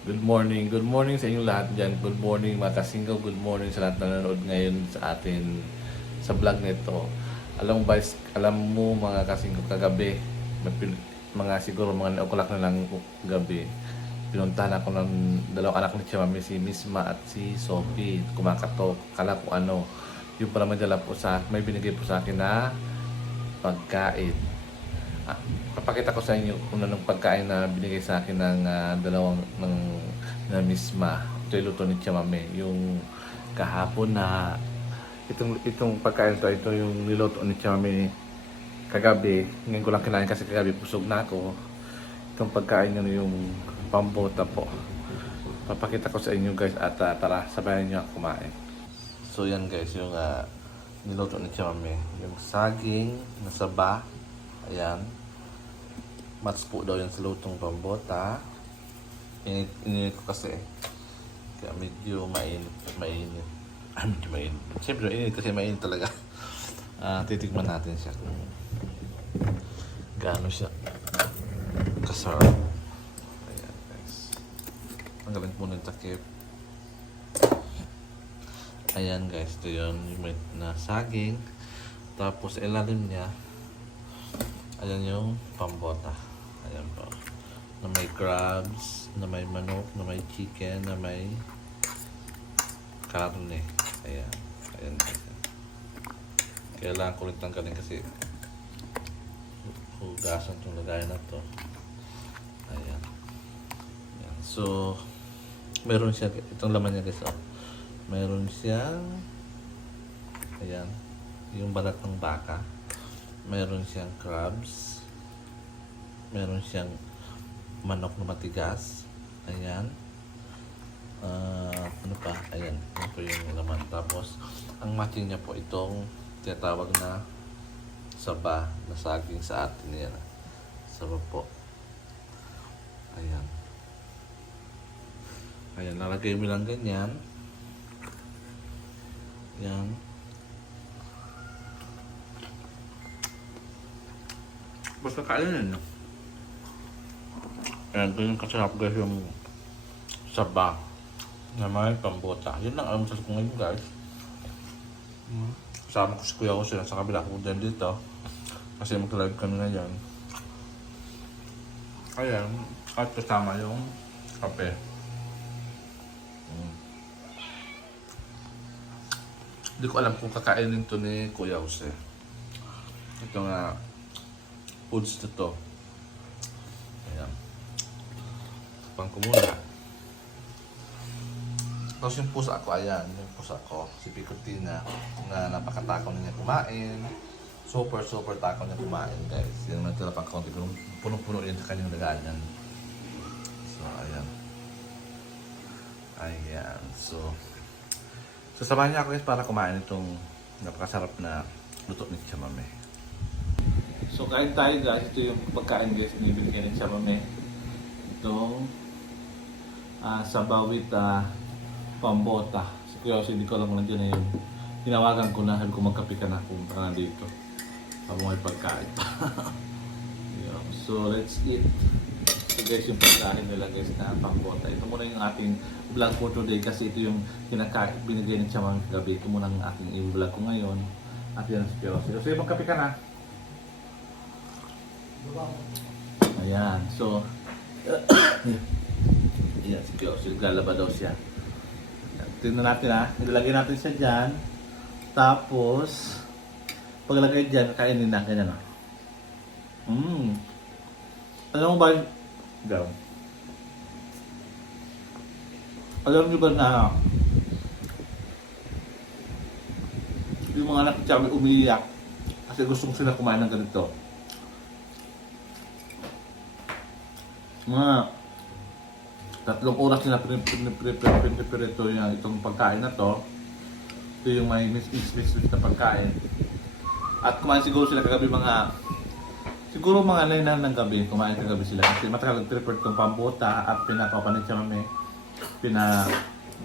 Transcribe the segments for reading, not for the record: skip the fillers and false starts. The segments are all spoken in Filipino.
Good morning sa inyong lahat dyan. Good morning mga kasinggaw, good morning sa lahat na nanonood ngayon sa atin sa vlog nito. Alam mo mga kasinggaw, kagabi, mga siguro mga 9 o'clock na lang gabi, pinuntahan ako ng dalawang anak ni Chamami, si Misma at si Sophie, kumakatok, kala ko ano, yung pala may binigay po sa akin na pagkain. Ah, papakita ko sa inyo kung anong pagkain na binigay sa akin ng dalawang na misma. Ito yung luto ni Chamame. Yung kahapon na itong pagkain ito yung niluto ni Chamame kagabi. Ngayon ko lang kinain kasi kagabi busog na ako. Itong pagkain nyo yung pambota po. Papakita ko sa inyo guys at tara sabayan nyo ako kumain. So yan guys yung niluto ni Chamame. Yung saging na saba. Ayan. Mats po daw yan sa lutong pambota. Init ko kasi. Kaya medyo mainit. Medyo mainit. Siyempre mainit kasi mainit talaga. Titigman natin siya kung gaano siya kasarap. Ayan guys. Ang galing po ng takip. Ayan guys. Ito yun. Yung may na saging. Tapos ilalim niya. Ayan yung pambota. Ayan po. Na may crabs, na may manok, na may chicken, na may karne. Ayan. Ayan. Kailangan ko rin tanggalin kasi hugasan itong lagayan na to. Ayan. Ayan. So, meron siya, itong laman niya guys. Meron siyang, ayan, yung balat ng baka. Meron siyang crabs. Meron siyang manok na matigas. Ayan. Ano pa? Ayan. Yan po yung laman. Tapos, ang matching niya po itong tinatawag na saba na saging sa atin. Yan. Saba po. Ayan. Ayan. Lalagay mo lang ganyan. Ayan. Basta kainin. Ayan, ganyan kasarap guys yung saba na may pambota. Yun lang ang masasok ko ngayon guys. Kasama ko si kuya ko sila sa kabila ko din dito. Kasi mag-live kami ngayon. Ayan, at kasama yung kape. Hindi ko alam kung kakainin to ni Kuya Jose. Ito nga foods na to. Ayan. Tapang ko muna. Tapos yung pusa ko, ayan. Yung pusa ko, si Picotina, na napakatakaw na niya kumain. Super takaw niya kumain, guys. Yan naman tila pang konti, pero punong-puno rin sa kanyang lagayan. So, ayan. Ayan. So, sasamahan niya ako guys para kumain itong napakasarap na luto ni Chamame. So kain tayo guys, ito yung pagkain guys binibigyan ni Chamame. Itong sabaw with pambota. So kaya hindi ko alam kung nandiyan na yun. Tinawagan ko na, sabi ko magkape ka na kung na dito. Habang may pagkain pa. Yeah. So let's eat. So guys yung pagkain nila guys na pambota. Ito muna yung ating vlog for today kasi ito yung binigay ni Chamame kagabi. Ito muna ang ating i-vlog ko ngayon. At yan si Piossi. So magkape ka na. Ayan, so ayan, si Piossi, naglalaba daw siya. Tingnan natin ilalagay natin siya dyan. Tapos paglagay dyan, kainin na, ganyan o. Alam mo ba daw? Alam niyo ba na yung mga anak ni Chamame umiiyak kasi gustong sila kumain ng ganito. Mga 3 oras nila pinipirito itong pagkain na to. Ito yung may miss na pagkain. At kumain siguro sila kagabi siguro mga 9 ng gabi, kumain kagabi sila. Kasi matagal nag-prepare itong pambota at pinapapanit siya mami.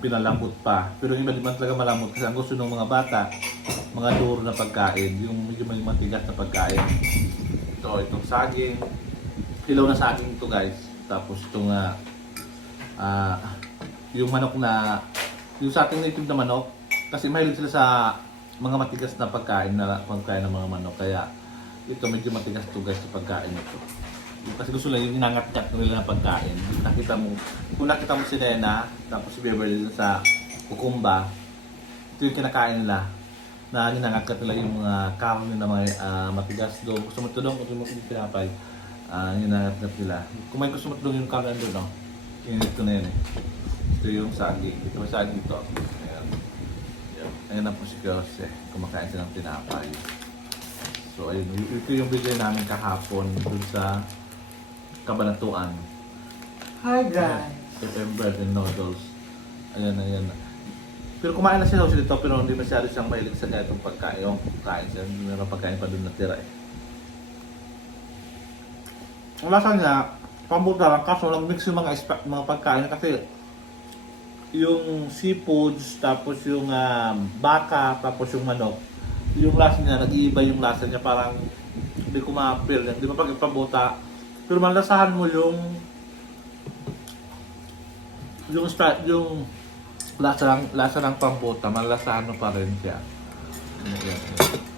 Pinalambot pa. Pero yung iba di man talaga malambot kasi ang gusto ng mga bata, mga duro na pagkain. Yung medyo may matigas na pagkain. Itong saging. Hilaw na saging ito guys. Tapos itong ah, yung manok na, yung sa ating native na manok, kasi mahilig sila sa mga matigas na pagkain ng mga manok. Kaya ito medyo matigas to guys sa pagkain nito. Kasi gusto nila yung inangat-ngat nila ng pagkain. Kung nakita mo si Nena, tapos si Beverly dun sa kukumba, ito yung kinakain nila. Na inangat-ngat nila yung mga karne na mga matigas doon. Gusto mo ito doon, gusto mo ito pinapay. Inangat-ngat nila. Kung may gusto mo ito doon yung karne doon, no? Init ko na yun eh. Ito yung saging. Ito yung saging to. Ayan. Ayan na po si Kiyose. Kumakain siya ng tinapay. So ayun, ito yung bigay namin kahapon dun sa Kabanatuan. Hi guys! Bread and noodles. Ayan, ayan. Pero kumain na siya dito, pero hindi masyado siyang mahilig sa ganitong pagkain. Yung kain siya, meron pagkain pa dun natira eh. Ang lasa niya, pambuta lang, kaso nag-mix yung mga pagkain kasi yung seafoods, tapos yung baka, tapos yung manok. Yung lasa niya, nag-iiba yung lasa niya, parang hindi ko ma-feel. Hindi pa pag ipabuta. Pero malasahan mo yung lasa ng pambuta, malasahan mo pa rin siya. Ayan,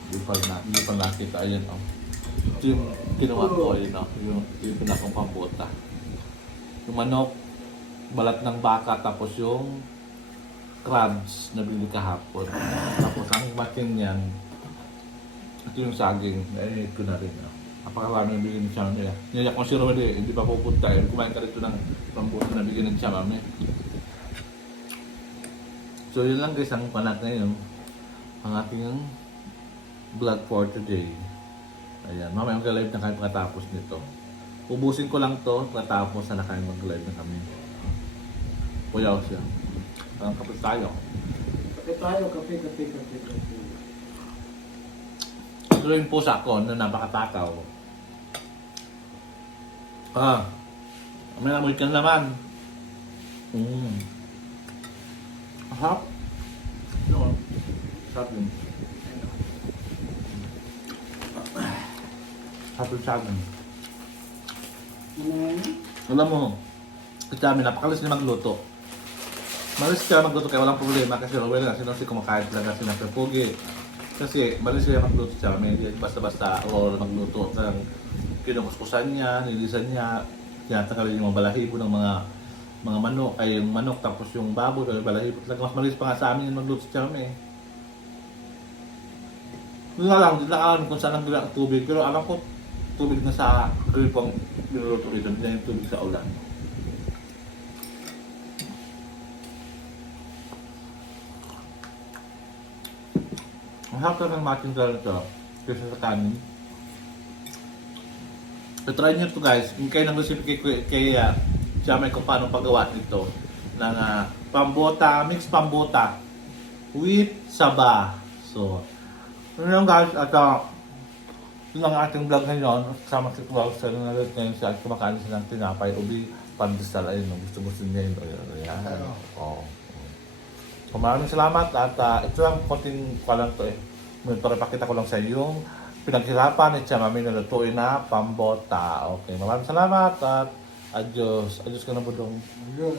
hindi pa nakita. Ayan, oh. Ito yung kinuha ko, ayun, oh. Yung pinakong pambuta. Yung manok, balat ng baka, tapos yung crabs na bili kahapon. Tapos ang matin niyan, ito yung saging. Nainit ko na rin. Oh. Napakarami na bigyan ng siya nila. Niyak mo si Romel, hindi pa pupunta. Kumain ka rito ng pambuto na bigyan ng siya mami. So yun lang guys, ang panat ngayon. Ang ating vlog for today. Ayan, mamaya mag-live na kayo pagkatapos nito. Ubusin ko lang to pagkatapos na kayo mag-live na kami. Kuyaw siya. Ang kapit tayo. Kape tayo, kape. Ito yung pusa ko na napakatakaw. May namoy ka naman. Ahap. Ano? Sarap yun. Sarap yung saging. Alam mo, kasi kami napakalis niya magluto. Malis siya magluto kaya walang problema kasi Rowell na sinusi kumakain talaga sila ng pugi. Kasi malis siya magluto siya, may basta-basta Aurora magluto. Talagang kinukuskusan niya, nilisan niya, tinatanggalin yung mga balahibo ng mga manok, ay yung manok tapos yung baboy o yung balahibo. Talagang mas malis pa nga sa amin yung magluto siya kami. Doon na lang, hindi na alam kung saan ang gila ang tubig. Pero alam ko, tubig na sa kripong binuluto rito, hindi na yung tubig sa ulan. Ang harap lang ng matching dala ito, kaysa sa kanin. So try nyo ito guys, kung kayo ng recipe kay Jamay kung paano paggawa nito ng mixed pambota with saba. So, yun lang guys, at yun lang ating vlog ngayon. Kasama si Klaus, sa nalit ngayon siya at kumakain siya ng tinapay, ubi, pandesal, ayun, gusto niya yun. Ayan. Oh. So maraming salamat at ito lang konting ko lang to eh. Para pakita ko lang sa iyo yung pinaghirapan at siya mami na lutuin na pambota. Okay, maraming salamat at adios. Adios ka na budong. Ayun.